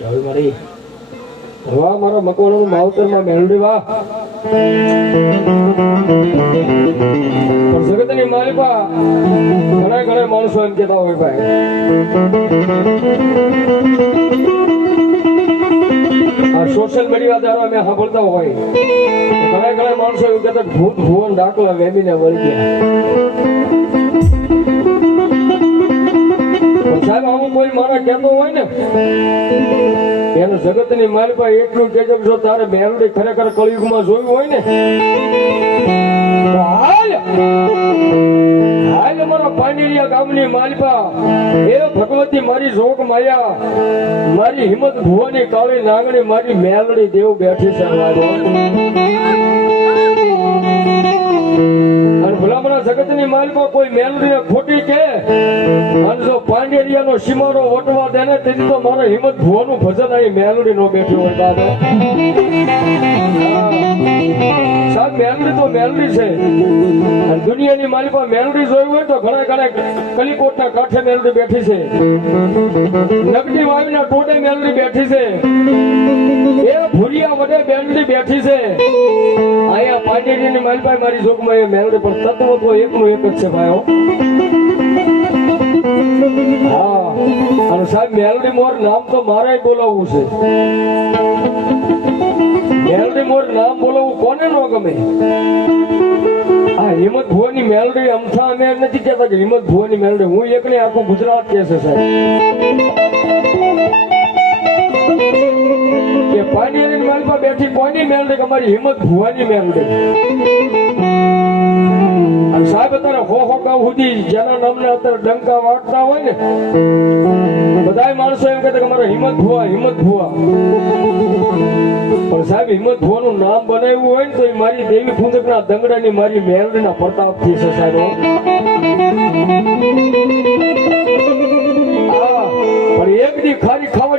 જય મારી. રવા, મારો મકવાણાનું માવતરમાં મેળડી વા પણ જગતની મારી પા ઘણા ઘણા માણસો એમ કહેતા હોય, ભાઈ. આ સોશિયલ મીડિયા દ્વારા અમે સાંભળતા હોય. ઘણા ઘણા માણસો એવું કહેતા, ભૂત, ભુવન દાખલા વેબીને વળી ગયા. સાહેબ, આવું કોઈ મારા કહેતો હોય ને એનું જગતની પાસે એટલું કહેજો કે જો તારે મેલડી ખરેખર કળિયુગમાં જોયું હોય ને હાલ હાલ અમારા પાંડેરિયા ગામની માલિકા એ ભગવતી મારી જોગ માયા, મારી હિંમત ભુવાની કાળી નાગણી, મારી મેલડી દેવ બેઠી છે ભલામણા જગતની માલિકા કોઈ મેલરી ખોટી કે? અને જો પાંડેરિયાનો સીમાડો ઓટવા દે ને, તેથી તો મારો હિંમત ભુવાનું ભજન અહીં મેલડી નો બેઠ્યો હોય બાબા સાહેબ, મેલડી તો મેલડી છે. દુનિયાની પાસે મેલડી જોયું હોય તો ઘણા ઘણા કલીકોટના કાંઠે મેલડી બેઠી છે. નગડી વાવીના ટોટે મેલડી બેઠી છે. એ ભૂરિયા વડે મેલડી બેઠી છે. મારી પાસે મારી જોગમાં એ મેળવે, પણ તત્વ તો એકનું એક જ છે ભાઈઓ હા. અને સાહેબ, મેલડી મોર નામ તો મારે બોલાવવું છે. મેલડી મોર નામ બોલાવવું કોને ન ગમે? હા હિંમત ભુવાની મેલડી અમથા અમે નથી કહેતા કે હિંમત ભુવાની મેલડી. હું એકને આખું ગુજરાત કહે છે, સાહેબ. પાણીની માલમાં બેઠી કોની મેલડી કે અમારી હિંમત ભુવાની મેલડી અને સાહેબ, અત્યારે હો હો ગાવ સુધી જેના નામને અત્યારે ડંકા વાટતા હોય ને, બધાય માણસો એમ કહેતા કે અમારે હિંમત ભુવા હિંમત ભુવા. પણ સાહેબ, હિંમત ભુવાનું નામ બનાવ્યું હોય ને તો એ મારી દેવી ફૂંદકના દંગડાની મારી મેલડીના પ્રતાપથી છે સાહેબ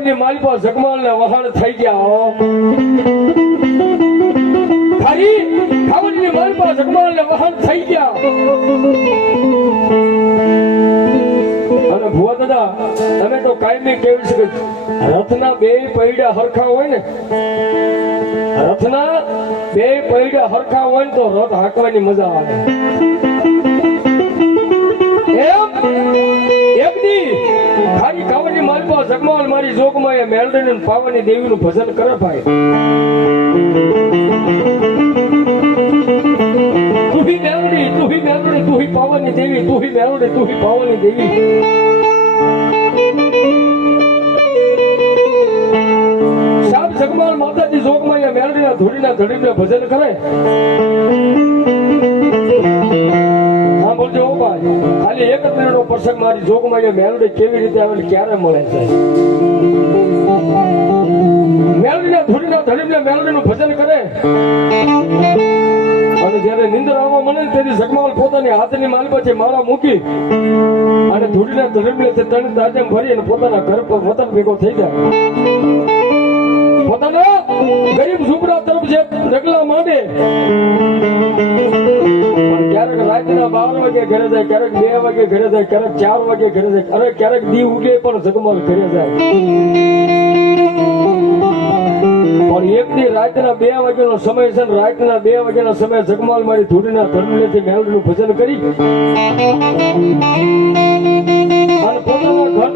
ખારી ખાવાની જગમાલ ના વહાણ થઈ ગયા ખાવાની માલિકા જગમાલના વહાણ થઈ ગયા. અને ભુવા દાદા, તમે તો કાયમી કેવી રથના બે પૈડા હરખા હોય ને? રથના બે પૈડા હરખા હોય ને તો રથ હાંકવાની મજા આવે. એમ? એક માલપા જગમાલ મારી જોગમાં એ મેલડીને ને પાવાની દેવીનું ભજન કરે ભાઈ. તુહી મેલડી તુહી મેલડી તું પાવાની દેવી, તુહી મેલડી તું પાવાની દેવી. સાબ જગમાલ માતાજી જોગમાં એ મેલડીના ધૂળીના ધડીને ભજન કરે. ભાઈ. ખાલી એક જ મિનિટનો પ્રસંગ મારી જોગમાં એ મેલડી કેવી રીતે આવે ને ક્યારે મળે છે? મેલડીના ધૂળીના ધડીને મેલડીનું ભજન કરે. અને જ્યારે નિંદર આવવા મળે ત્યારે જગમાલ પોતાની હાથની માલપાથી માળા મૂકી અને ધૂળીના ધડીને ત્રણ તાજમ ભરી અને પોતાના ઘર પર વતન ભેગો થઈ જાય. પોતાના ગરીબ ઝુંપડા તરફ જે ડગલા માંડે ક્યારેક બાર વાગે ઘરે જાય, ક્યારેક બે વાગે ઘરે જાય, ક્યારેક ચાર વાગે ઘરે જાય, અરે ક્યારેક દી ઉગે પણ જગમગ ઘરે જાય. પણ એક દી રાતના બે વાગ્યાનો સમય છે ને રાતના બે વાગ્યાના સમય જગમાલ મારી ધૂળીના ધર્મલેથી મેલડીનું ભજન કરી. અને પોતાના ઘર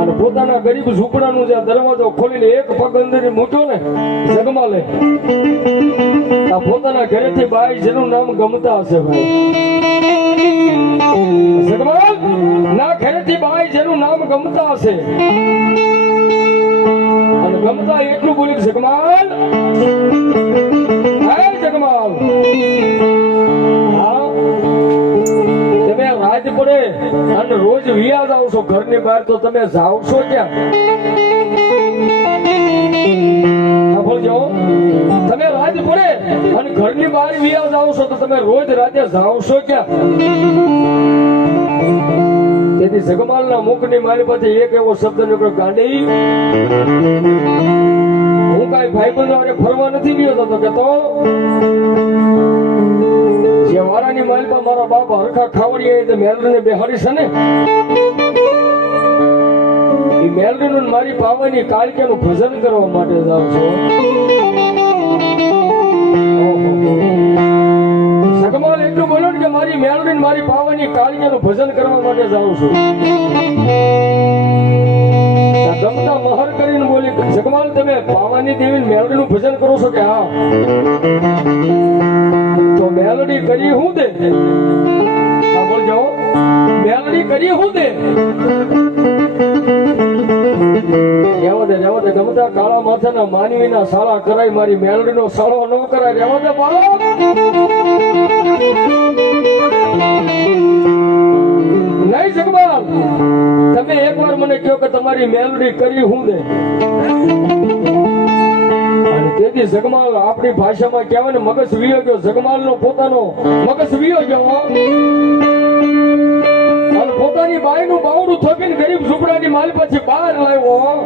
અને પોતાના ગરીબ ઝૂંપડાનું જે દરવાજો ખોલીને એક પગ અંદર મૂક્યો ને જગમાલે આ પોતાના ઘરેથી બાઈ જેનું નામ ગમતા હશે ભાઈ. જગમાલ, ના ઘરેથી બાઈ જેનું નામ ગમતા હશે. અને ગમતા એટલું બોલી જગમાલ, હે જગમાલ. તમે રાત પડે અને રોજ વિયા જાવ છો ઘરની બહાર, તો તમે જાવ છો ક્યાં? જાઓ પડે. અને ઘરની બહાર વિયા જાવ છો તો તમે રોજ રાતે જાવ છો ક્યાં? તેથી જગમાલના મુખની મારી પાસે એક એવો શબ્દ નીકળ્યો, ગાંડી, હું કાંઈ ભાઈબંધો હારે ફરવા નથી ગયો તો કે તો જે વારાની માલિકા મારા બાપ હરખા ખાવડીએ તે મેલને બેહાડી છે ને. એ મેલડીનું મારી પાવાની નું ભજન કરવા માટે જાઉં છું. એટલું બોલો કે મારી મેળવી મારી પાવાની કાળિયાનું ભજન કરવા માટે જાઉં છું. ગમતા મહર કરીને બોલી સગમાલ તમે પાવાની દેવી મેલડીનું ભજન કરો મેલડી કરી હું દે? મેલડી કરી હું રહેવા દે ગમતા કાળા માથાના માનવીના સાળા કરાય, મારી મેલડીનો સાળો ન કરાય. રહેવા દે બાળક નહીં એક તમે એકવાર મને કહો કે તમારી મેલડી કરી હું ને? તેથી જગમાલ આપણી ભાષામાં કહેવાય ને, મગજ વિયો ગયો. જગમાલ નો પોતાનો મગજ વિયો ગયો અને પોતાની બાઈ નું બાવડું થોકીને ગરીબ ઝૂંપડાની માલ પછી બહાર લાવ્યો.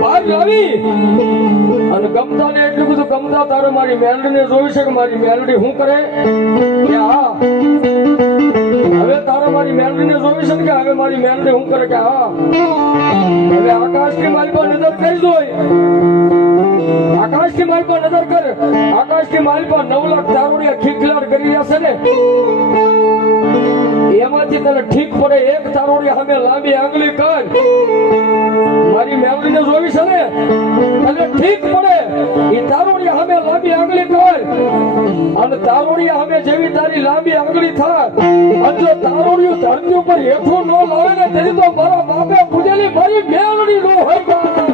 બહાર લાવી. અને ગમતા ને એટલું બધું ગમતા તારે મારી મેલડી ને જોયું છે કે મારી મેલડી શું કરે? હવે તારે મારી મેલડી ને જોયું છે કે હવે મારી મેલડી શું કરે? કે હા. હવે આકાશની મારી પર નજર કરી જોઈ. આકાશની મારી પર નજર કર. આકાશની મારી પર નવ લાખ તારોડિયા ખીખલાડ કરી રહ્યા છે ને. એમાંથી તને ઠીક પડે એક તારોડી સામે લાંબી આંગળી કર. મારી મેલડીને જોવી છે ને? અને ઠીક પડે. એ તારોડી સામે લાંબી આંગળી કર. અને તારોડી સામે જેવી તારી લાંબી આંગળી થાય અને જો તારોડિયું ધરતી ઉપર હેઠું ન લાવે ને તેથી તો મારા બાપે પૂજેલી મારી મેવડી નો હોય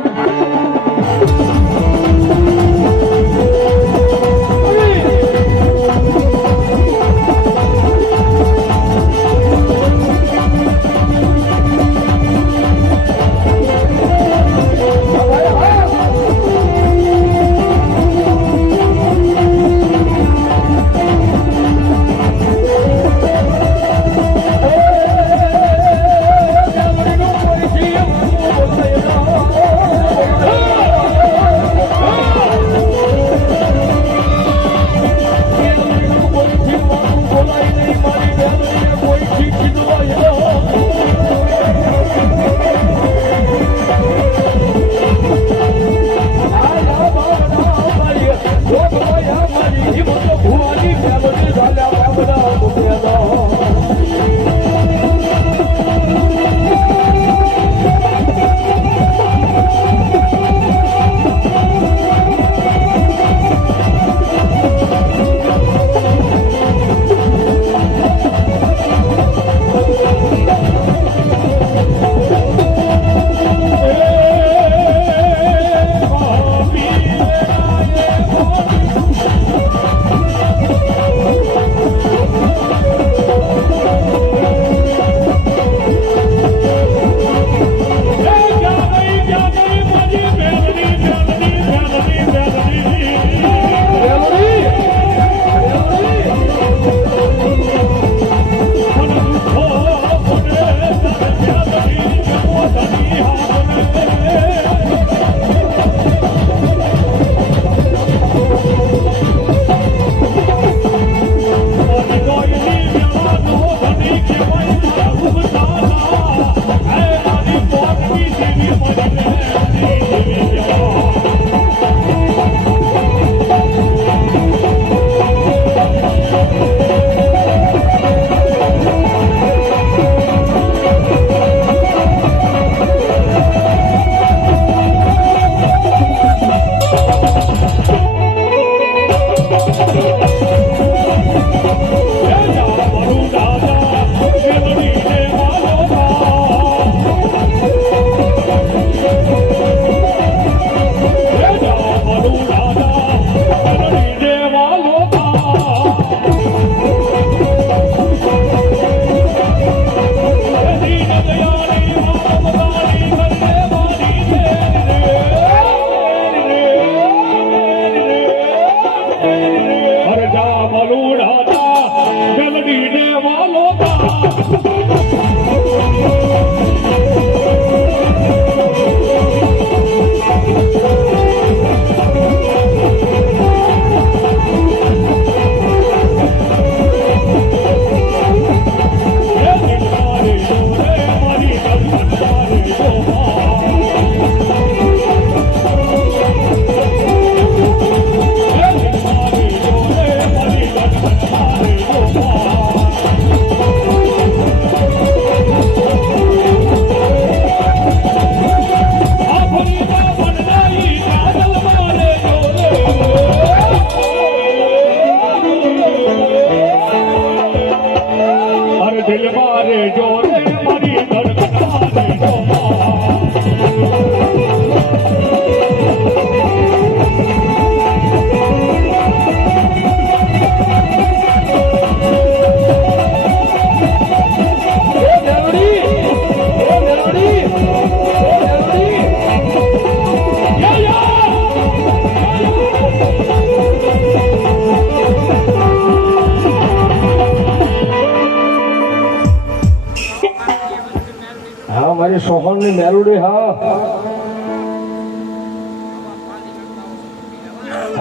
સોહનની મેલુડી, હા.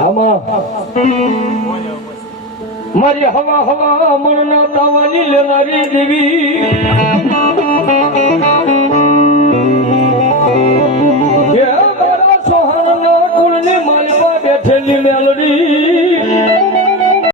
આમાં મારી હવા હવા, મનના તાવાની લેનારી દેવી. મારા સોહાનના કુળની માલપા બેઠેલી મેલડી.